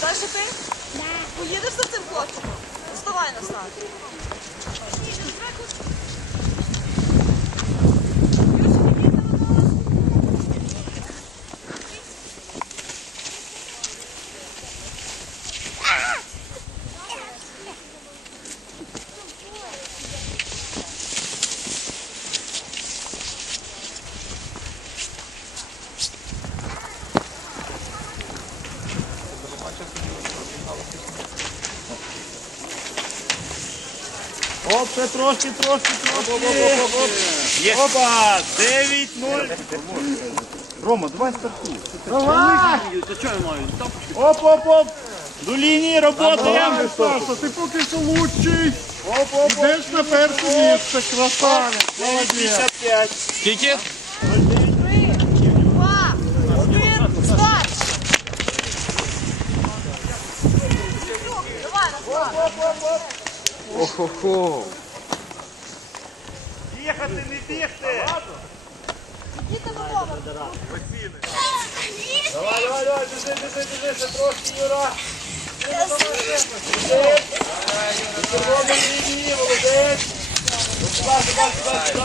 Далі ти? Да. Поїдеш за цим хлопчиком? Вставай на стан. Оп, ще трошки, трошки, трошки. Є. Опа, 9-0. Рома, давай стартуй. Давай. Оп, оп, оп. До лінії роботаємо. Саша, ти поки що лучший. Оп, оп, оп. Йдеш на перше місце, красавець. 9,55. Скільки? Два, один, старт! Давай, розслаб. Охо-хо. Їхати, не бігти. Давай, давай, давай, біжи, біжи, біжи, ще трошки, Юра. Червоної лінії, молодець. Сюди, сюди, сюди, сюди.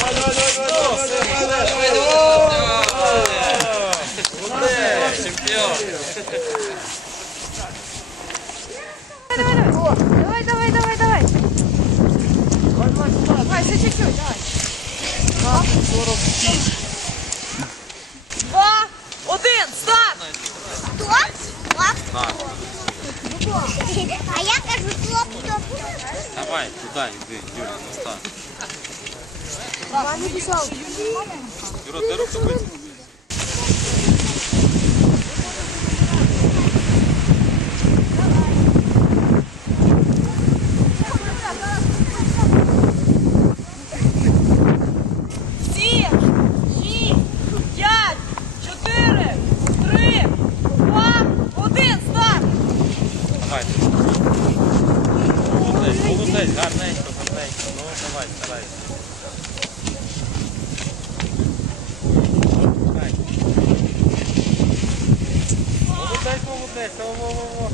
Давай, давай, давай, давай, давай, давай. Чемпіон. Давай, давай, давай, давай. Давай, ще чуть-чуть, давай. Два, один, старт! А я кажу стоп, стоп. Давай, туда йди, Юра, настав. Юра, ты руку бити? Сім, шість, п'ять, чотири, три, два, один, старт! Давай. Молодець, молодець, гарненько, гарненько. Ну, давай. Давай. Молодець, молодець, во-во-во.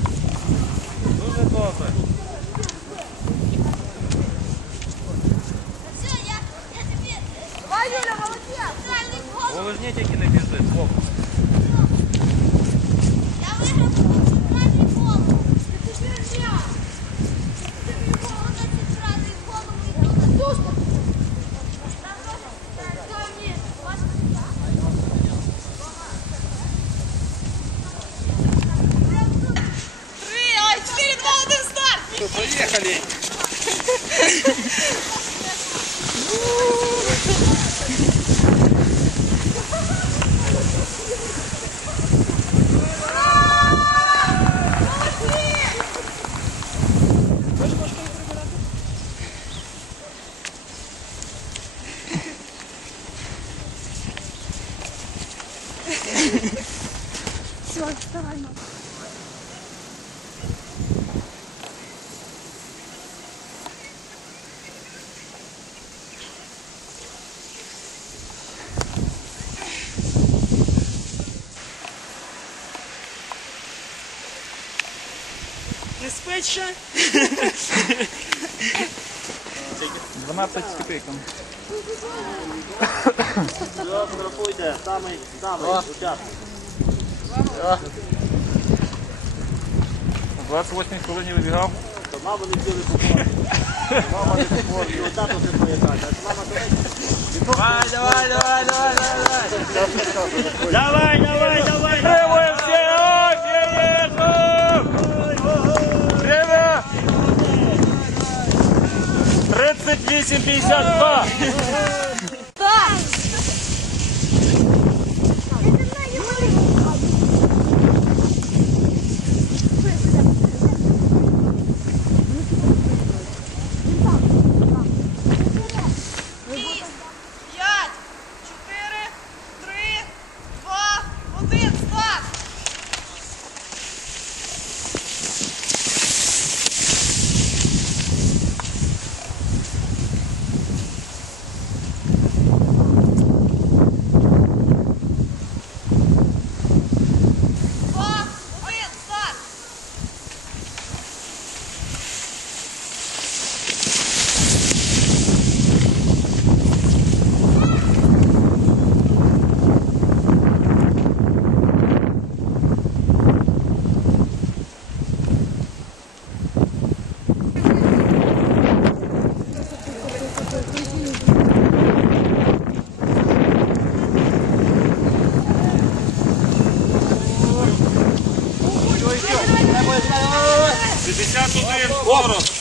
Дуже добре. Не спить ще? 12 з копійками. Фотографуйте, самий, самий учасник. 28 хвилині вибігав. То мама не цілий попор. Мама не попор, і от тато це твоя. А мама то Давай, давай, давай, давай, давай. Давай, давай, давай. Тримуємо всі. Ось, є, є, Время. 38-52. Cobra!